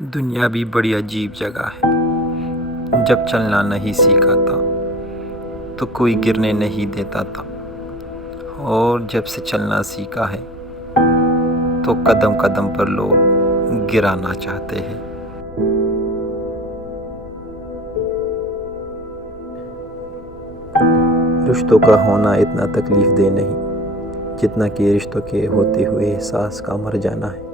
دنیا بھی بڑی عجیب جگہ ہے۔ جب چلنا نہیں سیکھا تھا تو کوئی گرنے نہیں دیتا تھا، اور جب سے چلنا سیکھا ہے تو قدم قدم پر لوگ گرانا چاہتے ہیں۔ رشتوں کا ہونا اتنا تکلیف دہ نہیں جتنا کہ رشتوں کے ہوتے ہوئے احساس کا مر جانا ہے۔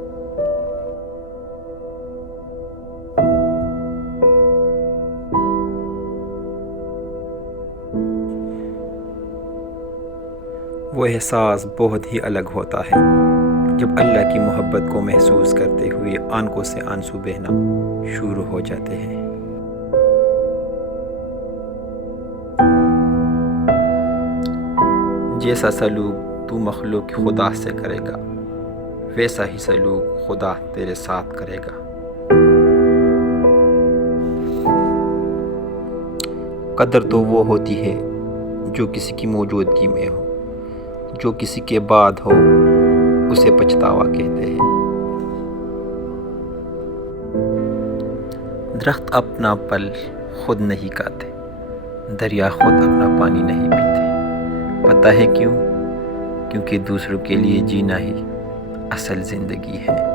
وہ احساس بہت ہی الگ ہوتا ہے جب اللہ کی محبت کو محسوس کرتے ہوئے آنکھوں سے آنسو بہنا شروع ہو جاتے ہیں۔ جیسا سلوک تو مخلوق خدا سے کرے گا ویسا ہی سلوک خدا تیرے ساتھ کرے گا۔ قدر تو وہ ہوتی ہے جو کسی کی موجودگی میں ہو، جو کسی کے بعد ہو اسے پچھتاوا کہتے ہیں۔ درخت اپنا پھل خود نہیں کھاتے، دریا خود اپنا پانی نہیں پیتے۔ پتہ ہے کیوں؟ کیونکہ دوسروں کے لیے جینا ہی اصل زندگی ہے۔